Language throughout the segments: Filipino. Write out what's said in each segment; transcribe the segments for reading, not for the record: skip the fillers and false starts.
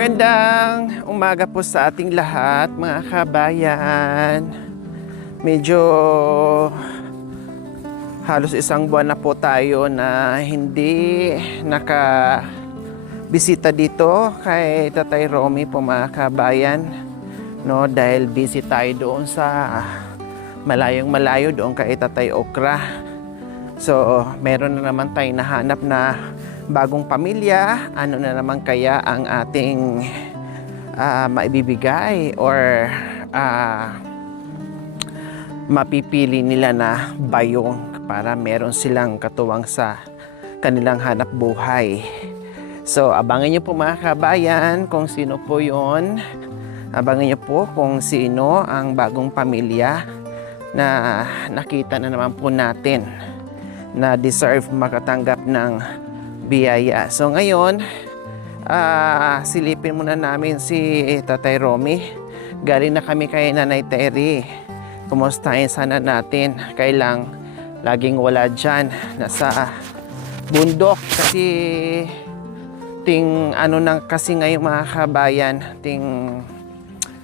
Magandang umaga po sa ating lahat, mga kabayan. Medyo halos isang buwan na po tayo na hindi nakabisita dito kay Tatay Romy po, mga kabayan. No, dahil busy tayo doon sa malayong-malayo doon kay Tatay Okra. So, meron na naman tayong nahanap na bagong pamilya. Ano na naman kaya ang ating maibibigay or mapipili nila na bayong para meron silang katuwang sa kanilang hanap buhay. So, abangan nyo po, mga kabayan, kung sino po yon. Abangan nyo po kung sino ang bagong pamilya na nakita na naman po natin na deserve makatanggap ng biyaya. So ngayon, silipin muna namin si Tatay Romy. Galing na kami kay Nanay Terry. Kumustahin sana natin. Kailang laging wala dyan. Nasa bundok. Kasi kasi ngayon, mga kabayan,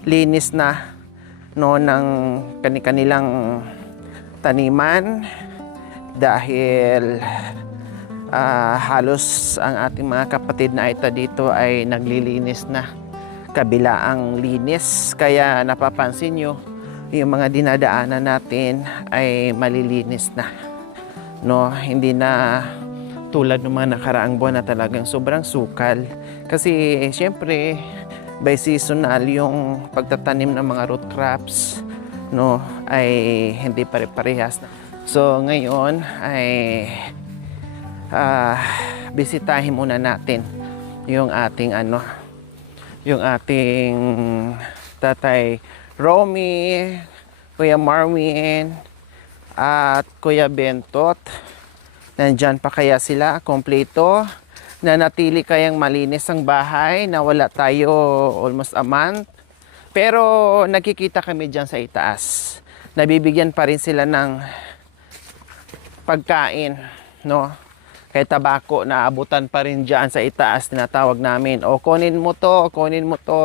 linis na no, ng kanilang taniman. Dahil halos ang ating mga kapatid na ita dito ay naglilinis na, kabilaang linis. Kaya napapansin nyo, yung mga dinadaanan natin ay malilinis na. No, hindi na tulad ng mga nakaraang buwan na talagang sobrang sukal. Kasi siyempre, by seasonal yung pagtatanim ng mga root crops, no, ay hindi pare-parehas na. So ngayon ay bisitahin muna natin yung ating yung ating Tatay Romy, Kuya Marwin at Kuya Bentot. Nandyan pa kaya sila kompleto? Nanatili kayang malinis ang bahay na wala tayo almost a month? Pero nakikita kami dyan sa itaas. Nabibigyan pa rin sila ng pagkain, no? Kaya tabako, naabutan pa rin dyan sa itaas, tinatawag namin. O kunin mo to,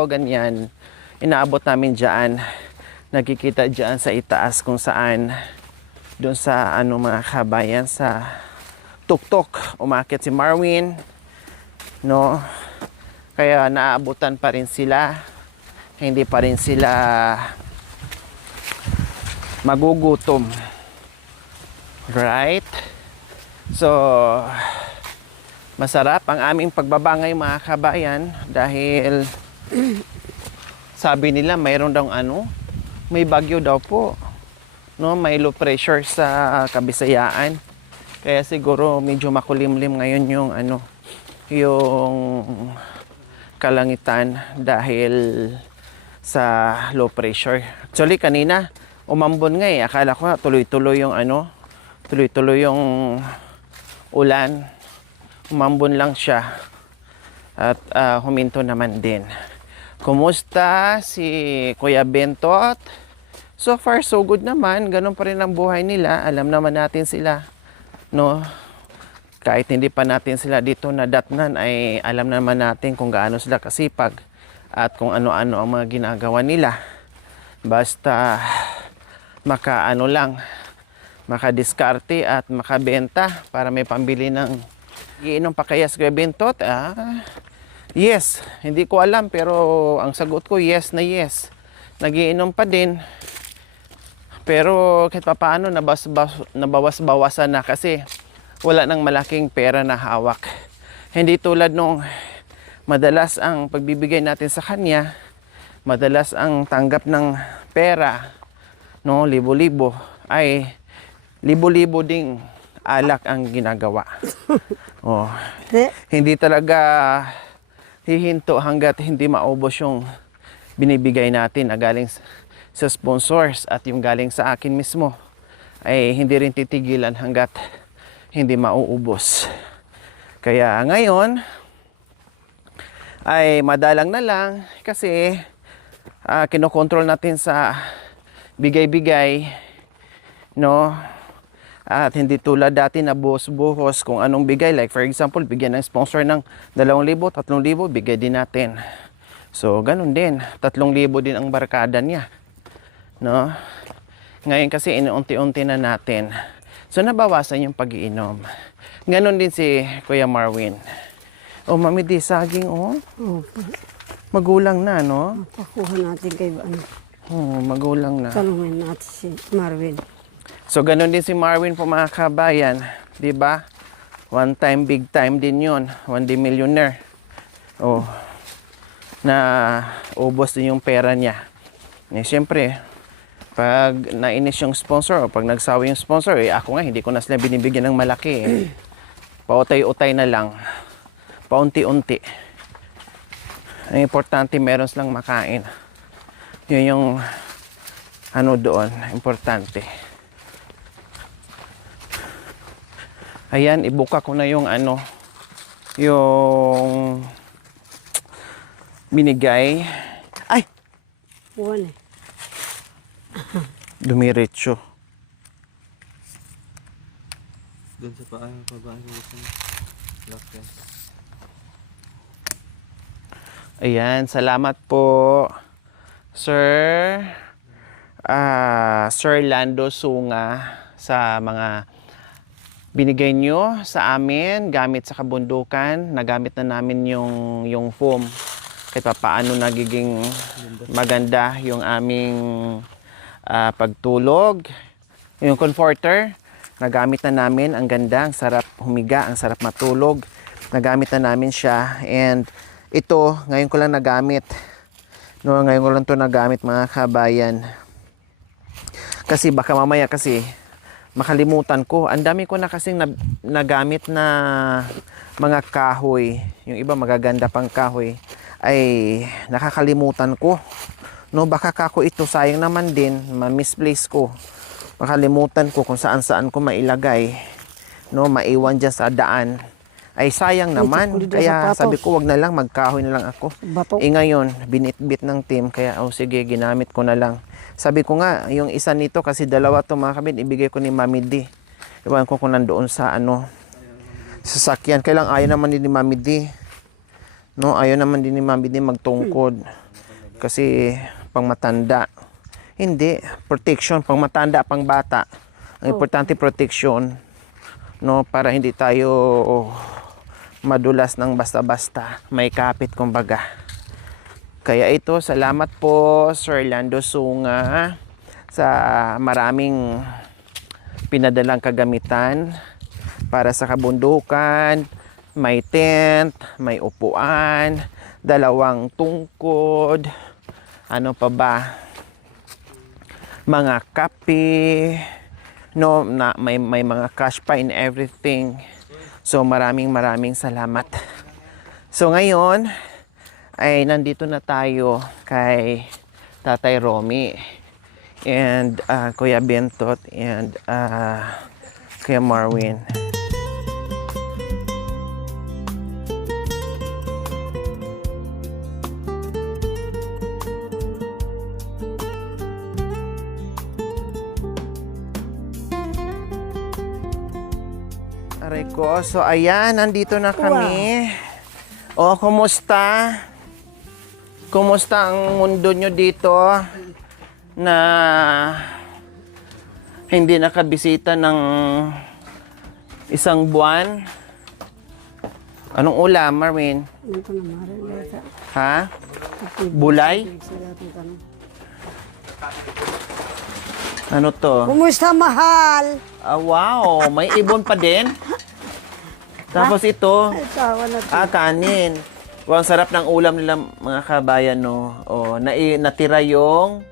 ganyan. Inaabot namin dyan. Nakikita dyan sa itaas kung saan, doon sa mga kabayan, sa tuktok, umakit si Marwin, no? Kaya naabutan pa rin sila. Hindi pa rin sila magugutom. Right? So, masarap ang aming pagbabangay, mga kabayan, dahil sabi nila mayroon daw may bagyo daw po. No, may low pressure sa Kabisayaan. Kaya siguro medyo makulimlim ngayon yung kalangitan dahil sa low pressure. Actually, kanina umambon nga akala ko tuloy-tuloy yung ulan. Umambon lang siya at huminto naman din. Kumusta si Kuya Bentot? So far so good naman. Ganun pa rin ang buhay nila. Alam naman natin sila, no? Kahit hindi pa natin sila dito nadatnan, ay alam naman natin kung gaano sila kasipag at kung ano-ano ang mga ginagawa nila. Basta makadiskarte at makabenta para may pambili ng iinom pa kaya sa Bentot. Yes, hindi ko alam pero ang sagot ko yes na yes. Nagiinom pa din. Pero kahit paano nabawas-bawasan na kasi wala nang malaking pera na hawak. Hindi tulad nung madalas ang pagbibigay natin sa kanya, madalas ang tanggap ng pera, no, libo-libo, ay libo-libo ding alak ang ginagawa. Hindi talaga hihinto hanggat hindi maubos yung binibigay natin na galing sa sponsors at yung galing sa akin mismo, ay hindi rin titigilan hanggat hindi mauubos. Kaya ngayon ay madalang na lang kasi kinokontrol natin sa bigay-bigay, no? At hindi tulad dati na buhos-buhos kung anong bigay. Like for example, bigyan ng sponsor ng 2,000, 3,000, bigay din natin. So, ganun din. 3,000 din ang barkada niya. No? Ngayon kasi inuunti-unti na natin. So, nabawasan yung pag-iinom. Ganun din si Kuya Marwin. Oh, Mami Di, saging, oh. Oh, Magulang na, no? pakuha natin kay ano. Oh, magulang na. Tanungin natin si Marvin. So, ganun din si Marwin po mga kabayan. Di ba? One time, big time din yun. One day millionaire. Oh, na ubos din yung pera niya. Eh, siyempre, pag nainis yung sponsor o pag nagsawa yung sponsor, eh, ako nga, hindi ko na sila binibigyan ng malaki. Eh. Pautay-utay na lang. Paunti-unti. Ang importante, meron silang makain. Yun yung ano doon, importante. Ayan, ibuka ko na yung ano, yung binigay. Ay! Buwan eh. Dumiretso. Doon sa paa, pabaan ko sa lock yan. Ayan, salamat po, Sir Sir Lando Sunga sa mga binigay nyo sa amin gamit sa kabundukan. Nagamit na namin yung foam. Kahit pa paano nagiging maganda yung aming pagtulog. Yung comforter, nagamit na namin. Ang ganda, ang sarap humiga, ang sarap matulog. Nagamit na namin siya. And ito, ngayon ko lang nagamit. No, ngayon ko lang to nagamit mga kabayan. Kasi baka mamaya kasi makalimutan ko. Ang dami ko na kasing nagamit na mga kahoy. Yung iba magaganda pang kahoy. Ay nakakalimutan ko. No, baka kako ito sayang naman din. Ma-misplace ko. Makalimutan ko kung saan-saan ko mailagay. No, maiwan dyan sa daan. Ay sayang naman. Kaya sabi ko wag na lang, magkahoy na lang ako. Bato. Ngayon, binitbit ng team. Kaya sige, ginamit ko na lang. Sabi ko nga, yung isa nito kasi dalawa to mga kabin, ibigay ko ni Mami D. Iwan ko kung nandoon sa ano, sasakyan. Kailang ayaw naman din ni Mami D. No, ayaw naman din ni Mami D magtungkod. Kasi pang matanda. Hindi, protection, pang matanda, pang bata. Ang importante protection. No, para hindi tayo madulas ng basta-basta. May kapit kumbaga. Kaya ito, salamat po Sir Lando Sunga sa maraming pinadalang kagamitan para sa kabundukan. May tent, may upuan, 2 tungkod, ano pa ba? Mga kape, no, na may mga cash pa in everything. So maraming salamat. So ngayon ay nandito na tayo kay Tatay Romy and Kuya Bentot and Kuya Marwin. Aray ko. So, ayan. Nandito na kami. O, kumusta? Kumusta ang mundo nyo dito na hindi nakabisita ng 1 buwan? Anong ulam, Marvin? Ano ko na Marvin? Ha? Bulay? Ano to? Kumusta, mahal? Wow, may ibon pa din. Tapos ito, Ay, tawa na to. kanin. Wow, ang sarap ng ulam nila mga kabayan, no. Oh, natira yung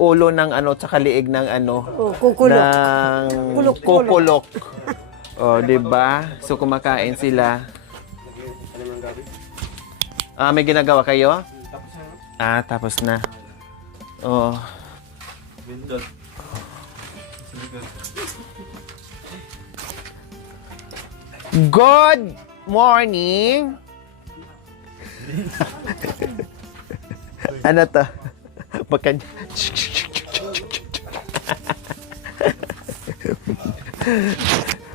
ulo ng ano, tsaka liig ng ano, Oh, kukulok. ng kukulok. Oh, 'di ba? So kumakain sila. May ginagawa kayo? Tapos na. Oh. Bindot. Good morning. Ano to? Baka...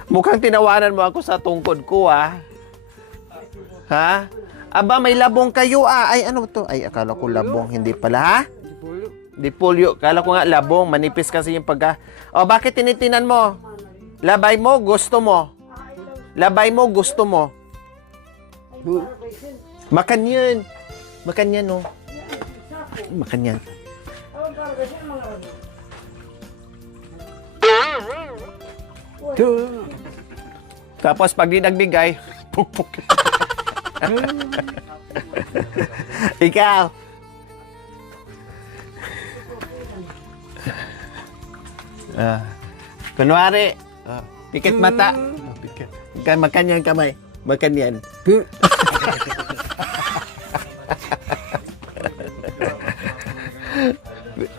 Mukhang tinawanan mo ako sa tungkod ko, ah. Ha? Aba, may labong kayo ah. Ay, ano to? Ay, akala ko labong. Hindi pala, ha? Di polio. Akala ko nga labong. Manipis kasi yung pagka... O, bakit tinitinan mo? Labay mo, gusto mo. Labay mo, gusto mo. Makan yan. Makan yan, oh. Makan yan. Tapos, pag di nagbigay, pukpuk. Ikaw. Kunwari, pikit mata. Pikit. Makan yan kamay. Makan yan.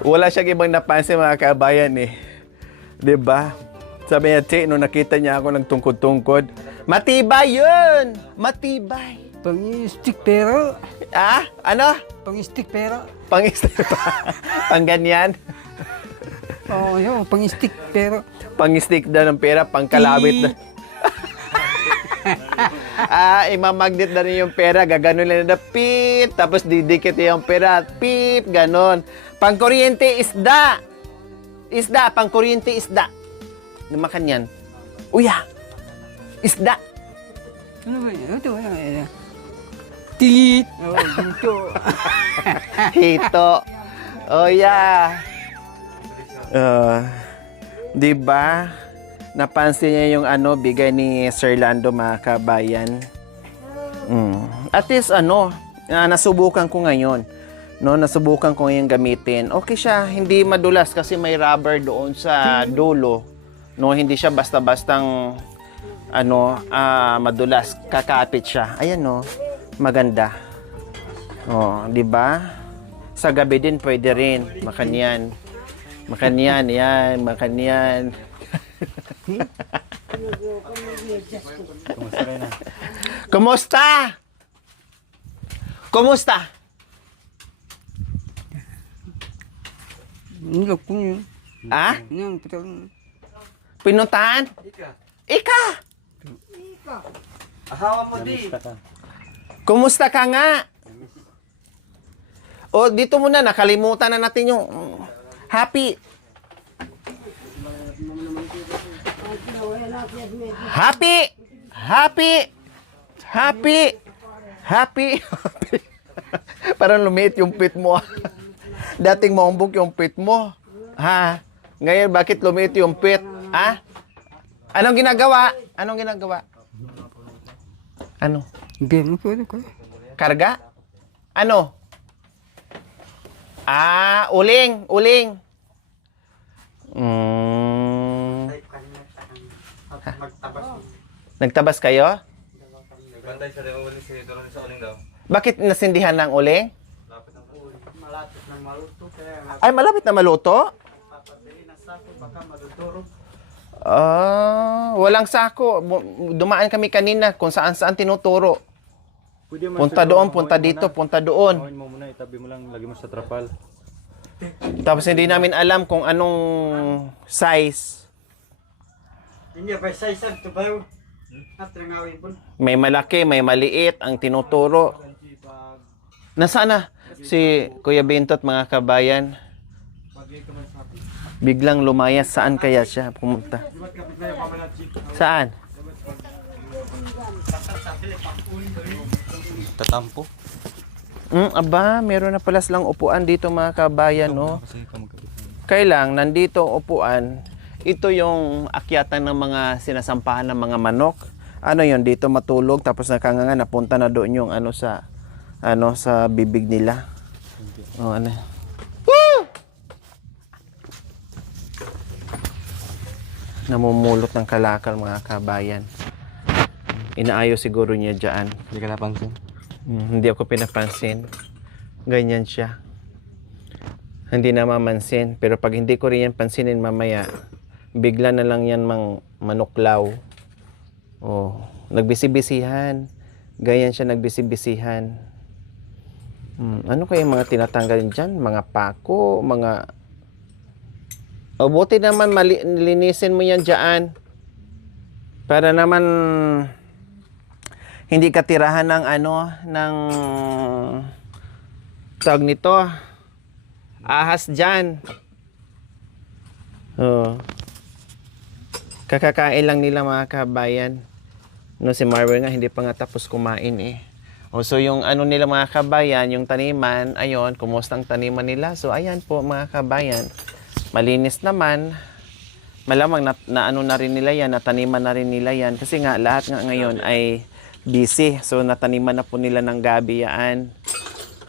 Wala siyang ibang napansin mga kabayan eh. 'Di ba? Sabi niya, Che, nung nakita niya ako ng tungkod-tungkod, matibay yun! Matibay! Pang-stick pero. Ah? Ano? Pang-stick pero. Pang ganyan? Oo, yun. Pang-stick pero. Pang-stick daw ng pera, pang-kalawit na. Imamagnet na rin yung pera, gaganon lang na pip, tapos didikit yung pera, pip, ganon. Pang-kuryente, isda! Isda, pang-kuryente, isda. Namakan yan. Uya! Isda! Ano ba yun? Ito, tit! Oo, dito. Hito. Oh, yeah. Diba? Napansin niya yung bigay ni Sir Lando mga kabayan. At least nasubukan ko ngayon. No, nasubukan ko ngayon gamitin. Okay siya, hindi madulas kasi may rubber doon sa dulo. No, hindi siya basta-bastang madulas, kakapit siya. Ayan no, maganda. Oh, 'di ba? Sa gabi din pwede rin, makan yan. Makan yan, yan, makan yan. Kumusta? Kumusta? Nilok ko yun. Ah? Yan, patang. Pinuntahan? Ika! Asawa mo di. Kumusta ka nga? O, dito muna, nakalimutan na natin yung happy. Happy! Happy! Happy! Happy! Parang lumiit yung pit mo. Dating maumbok yung pit mo. Ha? Ngayon, bakit lumiit yung pit? Ha? Anong ginagawa? Anong ginagawa? Ano? Ganun ko. Karga? Ano? Uling. Uling. Nagtabas kayo? Nagbantay sa rin uling sa doon sa uling daw. Bakit nasindihan ng uling? Lapit ng uling. Malapit na maluto kaya Ay, malapit na maluto? papatay na sako baka maluturo. Walang sako. Dumaan kami kanina kung saan-saan tinuturo. Pwede man Punta doon, punta dito, punta doon. Gawin mo muna, itabi mo lang, lagi mo sa trapal. Tapos hindi namin alam kung anong size. Hindi ba size to ba yun? At ngawin po. May malaki, may maliit ang tinuturo. Nasaan na si Kuya Bintot mga kabayan? Biglang lumayas. Saan kaya siya pumunta? Saan? Tatampo. Aba, meron na pala silang upuan dito mga kabayan, no? Kasi ka magkabit. Kailang nandito ang upuan, ito yung akyatan ng mga sinasampahan ng mga manok. Ano yon dito matulog tapos nakanganga napunta na doon yung sa bibig nila. Oh, ano. Woo! Namumulot ng kalakal mga kabayan. Inaayos siguro niya diyan. Hindi ka napansin? Hindi ako pinapansin. Ganyan siya. Hindi na mamansin. Pero pag hindi ko rin yan pansinin mamaya, bigla na lang yan manuklaw. Oh, nagbisibisihan. Ganyan siya nagbisibisihan. Ano kaya mga tinatanggalin dyan? Mga pako, mga... O, buti naman linisin mo yan dyan. Para naman Hindi ka tirahan ng ano, ng tawag nito. Ahas dyan. Oh. Kakakain lang nila mga kabayan. No, si Marvel nga hindi pa nga tapos kumain eh. O so yung ano nila mga kabayan, yung taniman, ayon, kumusta ang taniman nila? So ayan po mga kabayan, malinis naman. Malamang na ano na rin nila yan, nataniman na rin nila yan. Kasi nga lahat nga ngayon ay busy. So nataniman na po nila ng gabi yan.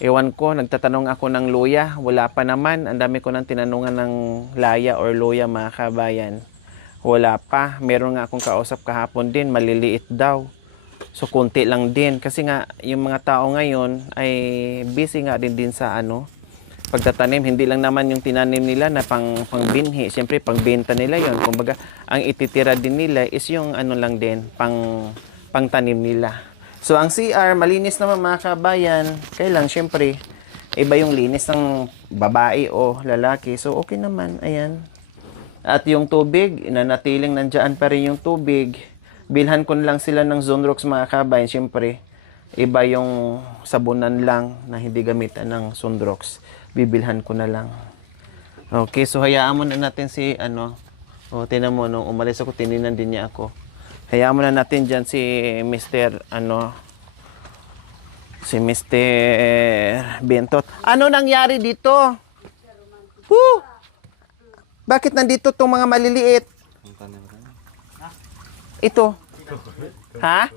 Ewan ko, nagtatanong ako ng luya. Wala pa naman. Ang dami ko nang tinanungan ng laya or luya mga kabayan. Wala pa. Meron nga akong kausap kahapon din, maliliit daw. So konti lang din. Kasi nga yung mga tao ngayon ay busy nga din sa ano, pagtatanim. Hindi lang naman yung tinanim nila na pangbinhi. Siyempre pangbenta nila yon. Kumbaga ang ititira din nila is yung ano lang din, pangtanim nila. So ang CR malinis naman mga kabayan. Kailan siyempre iba yung linis ng babae o lalaki. So okay naman, ayan. At yung tubig, nanatiling nandiyan pa rin yung tubig. Bilhan ko na lang sila ng Zonrox mga kabayan. Siyempre, iba yung sabunan lang na hindi gamitan ng Zonrox. Bibilhan ko na lang. Okay, so hayaan mo na natin si ano. O, tinan mo, nung umalis ako, tininan din niya ako. Hayaan mo na natin dyan si Mr. ano, si Mr. Bentot. Ano nangyari dito? Woo! Bakit nandito itong mga maliliit? Ito. Ha?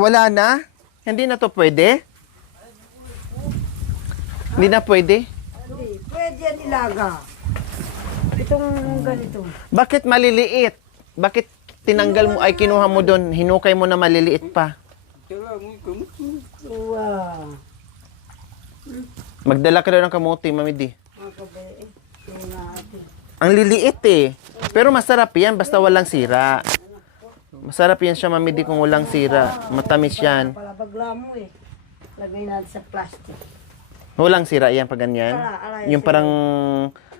Wala na? Hindi na to pwede? Hindi na pwede? Hindi, pwede yan ilaga. Itong ganito. Bakit maliliit? Bakit tinanggal mo ay kinuha mo doon, hinukay mo na maliliit pa? Wow. Magdala ka daw ng kamote, Mami Di. Mga kabae, yung natin. Ang liliit eh. Pero masarap yan basta walang sira. Masarap yan siya, Mami Di, kung walang sira. Matamis yan. Palabagla mo eh. Lagay natin sa plastic. Walang sira yan pag ganyan. Yung parang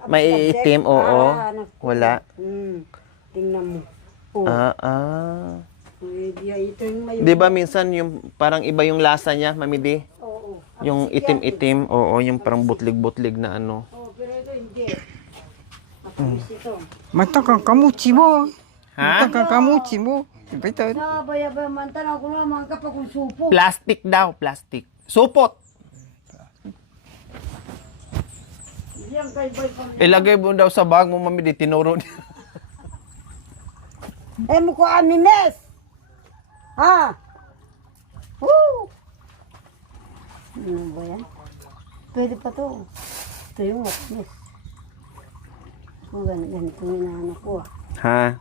may itim, oo. Wala. Tingnan mo. Oh. Pwede yan. Ito yung may... Di ba minsan yung parang iba yung lasa niya, Mami Di? Oo. Yung itim-itim, oo, yung parang butlig-butlig na ano. Oo, pero ito hindi. Matamis ito. Mata kang kamuchi mo. Ha? Mata kang kamuchi mo. Diba ito? Nabaya-baya man tanaw ko naman kapag kung supo. Plastic daw, plastic. Supot! Diyan kay boy pa. Ilagay mo daw sa bag mo, Mami Di, tinuro niya. Mo ko amines. Ha? Woo! Ano ba yan? Pwede pa to. Ito yung matnis. Kung ganito yung inahanap ko. Ha?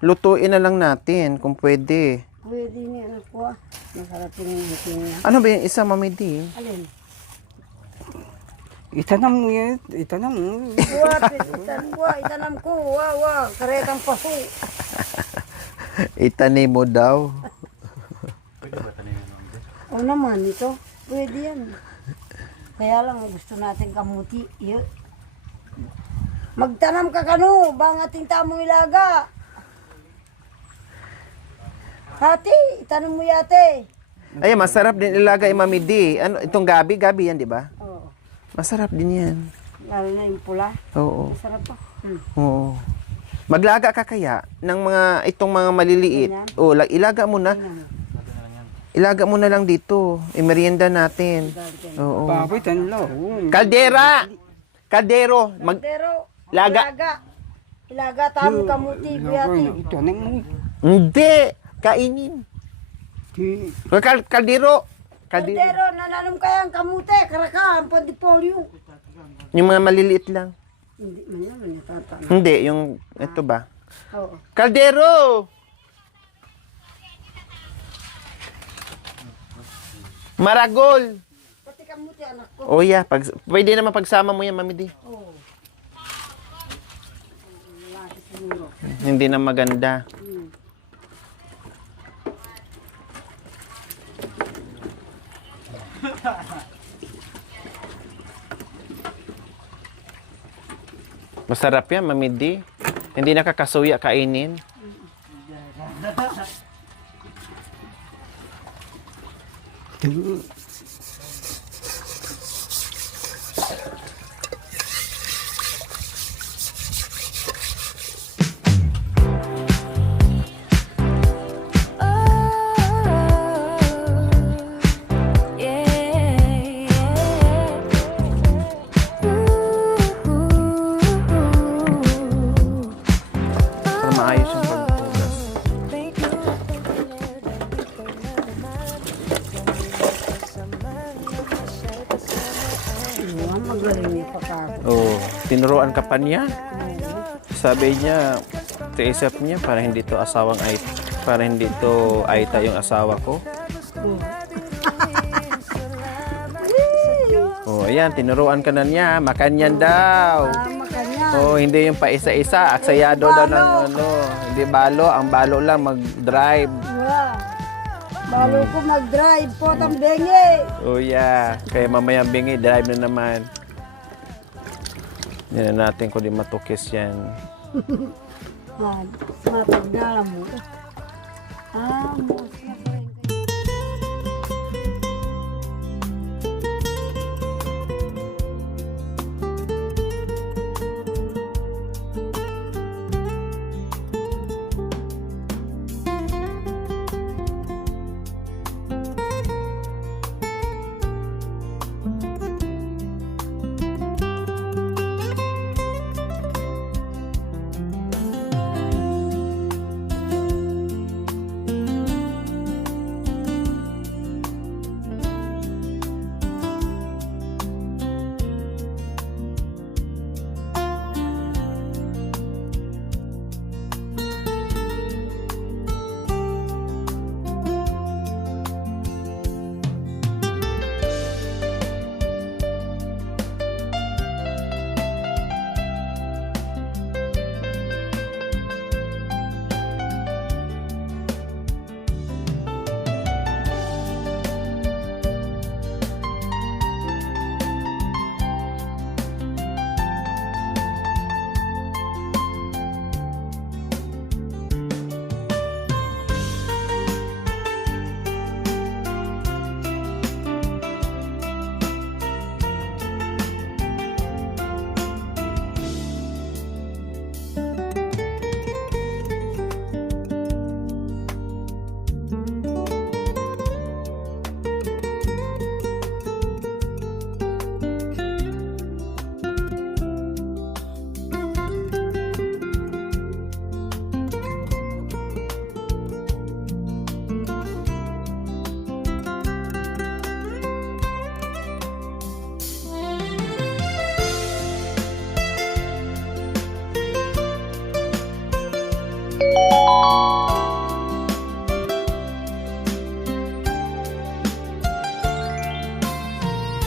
Lutuin na lang natin kung pwede. Pwede niya anak ko. Masarap yung tingnan. Ano ba yung isa, Mami Di? Alin? Itanam mo yan. Itanam mo. Itanam ko. Wow. Karetang paso. Itanim mo daw. O naman, ito. Pwede yan. Kaya lang, gusto natin kamuti. Magtanam ka kano, bang ating tamong ilaga. Hati, itanong mo yate. Ay, masarap din ilagay, Mami Di. Ano, itong gabi yan, di ba? Oo. Masarap din yan. Lalo na yung pula. Oo. Masarap pa. Oo. Maglaga ka kaya ng mga itong mga maliliit. O, ilaga mo na. Ilaga mo na lang dito. Imerienda natin. Oo. Baboy tanlaw. Kaldera! Kaldero! Pero, Laga. ilaga tamong kamuti, kuyati. Itanam mo. Hindi! Kainin. Kaldero! Kaldero. Pero, nananong kayang kamute, karaka, ang pandipolyo. Yung mga maliliit lang. Hindi man yan, natatanong. Hindi, yung ito ba? Oo. Kaldero! Maragol! Pati kamuti, anak ko. Oh yeah, pwede naman pagsama mo yan, Mami Di. Oo. Lalaki siguro. Hindi na maganda. Masarap yan, Mami Di. Hindi nakakasuya kainin. Para maayos yung paghugas. Magaling niya pa ka. Oh, tinuruan ka pa niya. Sabi niya, tiisip niya para hindi to asawang ay para hindi to Aita yung asawa ko. Oh, ayan, tinuruan ka na niya. Makan yan daw. Makanya. Oh, hindi yung pa isa-isa. Aksayado daw ng ano. Hindi balo. Ang balo lang mag-drive. Wala. Balo ko mag-drive po ng bengi. Oh, yeah. Kaya mamayang bingi, drive na naman. Yan na natin kung di matukis yan. Matagdala mo. Mo.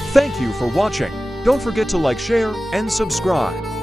Thank you for watching. Don't forget to like, share, and subscribe.